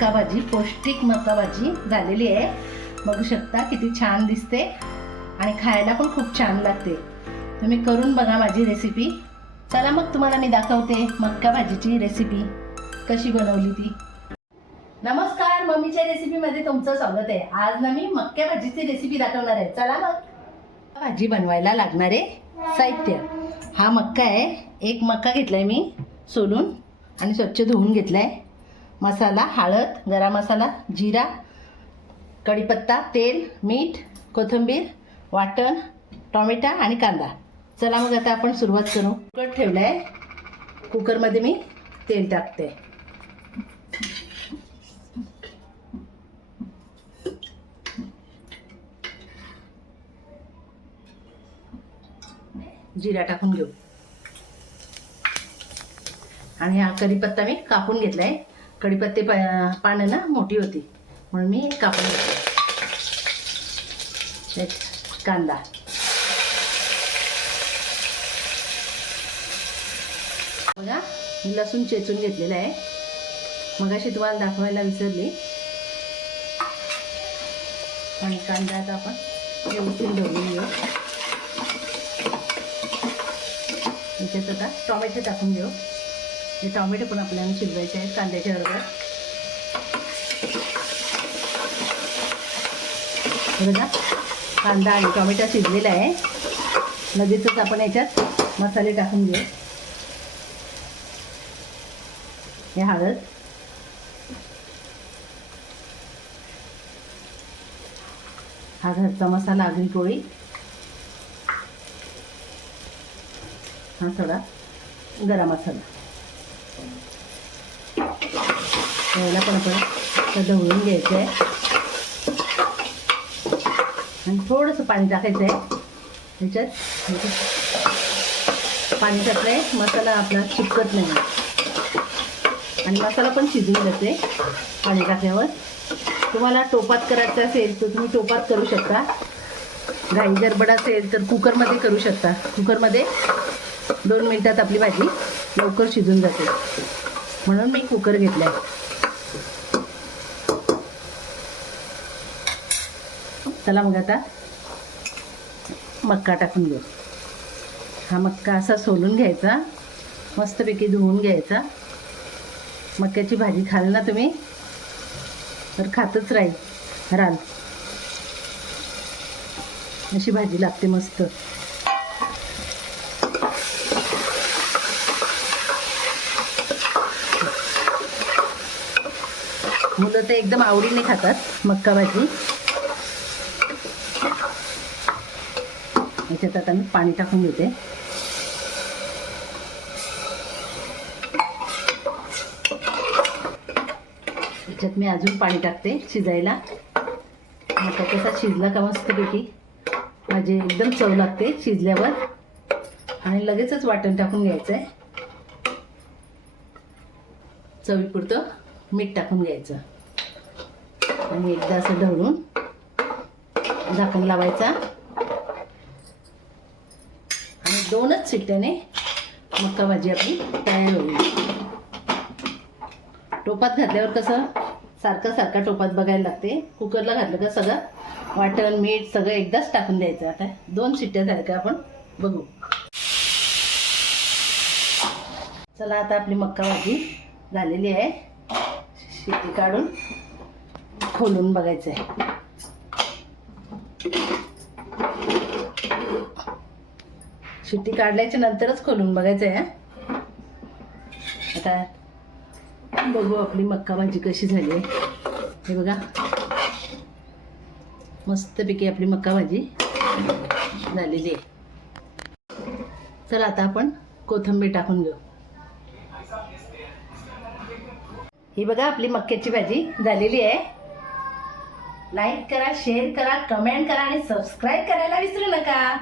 मका भाजी पौष्टिक मका भाजी झालेली आहे. बघू शकता किती छान दिसते आणि खायला पण खूप छान लागते. तुम्ही करून बघा माझी रेसिपी चला मग तुम्हाला मी दाखवते मक्का भाजीची रेसिपी कशी बनवली ती? नमस्कार मम्मीच्या रेसिपीमध्ये तुमचं स्वागत आहे. आज ना मी मक्क्या भाजीची रेसिपी दाखवणार आहे. चला मग. भाजी बनवायला लागणारे साहित्य. हा मक्का आहे. एक मक्का घेतलाय मी सोलून आणि स्वच्छ धुवून घेतलाय. मसाला हळद गरम मसाला जिरा कढीपत्ता तेल मीठ कोथिंबीर वाटण टॉमॅटा आणि कांदा. चला मग आता आपण सुरुवात करू. कुकर ठेवलं आहे कुकरमध्ये मी तेल टाकते. जिरा टाकून घेऊ. आणि हा कढीपत्ता मी कापून घेतला आहे कढीपत्ते पा पानं ना मोठी होती. म्हणून मी कापून घेतले. कांदा. बघा मी लसूण चेचून घेतलेला आहे. मगाशी तुम्हाला दाखवायला विसरली. आणि कांदा आता आपण व्यवस्थित ढवळून घेऊ. याच्यात आता टॉमॅटो टाकून घेऊ. हे टॉमॅटो पण आपल्याला शिजवायचे आहेत कांद्याच्या बरोबर. बघा कांदा आणि टॉमॅटो शिजलेला आहे. लगेचच आपण याच्यात मसाले टाकून घेऊ. हे हळद. हा घरचा मसाला आगरी पोळी. हा थोडा गरम मसाला. याला पण आपण ढवळून घ्यायचं आहे आणि थोडंसं पाणी टाकायचं आहे त्याच्यात पाणी टाकलं आहे मसाला आपला चिपकत नाही. आणि मसाला पण शिजून जाते पाणी टाकल्यावर. तुम्हाला टोपात करायचं असेल तर तुम्ही टोपात करू शकता. घाई गडबड असेल तर कुकरमध्ये करू शकता. कुकरमध्ये दोन मिनटात आपली भाजी लवकर शिजून जाते. म्हणून मी कुकर घेतला आहे चला मग आता मक्का टाकून घेऊ. हा मक्का असा सोलून घ्यायचा. मस्तपैकी धुवून घ्यायचा. मक्याची भाजी खाल ना तुम्ही? तर खातच राहील राल. अशी भाजी लागते मस्त. मुलं तर एकदम आवडीने खातात मक्का भाजी. याच्यात आता मी पाणी टाकून घेते याच्यात मी अजून पाणी टाकते शिजायला. मका कसा शिजला का मस्तपैकी. माझी एकदम चव लागते शिजल्यावर. आणि लगेचच वाटण टाकून घ्यायचं आहे चवीपुरतं. मीठ टाकून घ्यायचं. आणि एकदा असं ढवळून झाकण लावायचा. आणि दोनच शिट्ट्याने मक्का भाजी आपली तयार होईल. टोपात घातल्यावर कसं सारखं सारखं टोपात बघायला लागते. कुकरला घातलं का सगळं वाटण मीठ सगळं एकदाच टाकून द्यायचं. आता दोन शिट्ट्या झाल्या का आपण बघू. चला आता आपली मक्का भाजी झालेली आहे. शिट्टी काढून खोलून बघायचं आहे शिट्टी काढल्याच्या नंतरच खोलून बघायचं आहे आता बघू आपली मक्का भाजी कशी झाली. आहे हे बघा. मस्तपैकी आपली मक्का भाजी झालेली आहे. चला आता आपण कोथिंबीर टाकून घेऊ. ही बघा आपली मक्याची भाजी झालेली आहे. लाईक करा शेअर करा कमेंट करा आणि सबस्क्राईब करायला विसरू नका.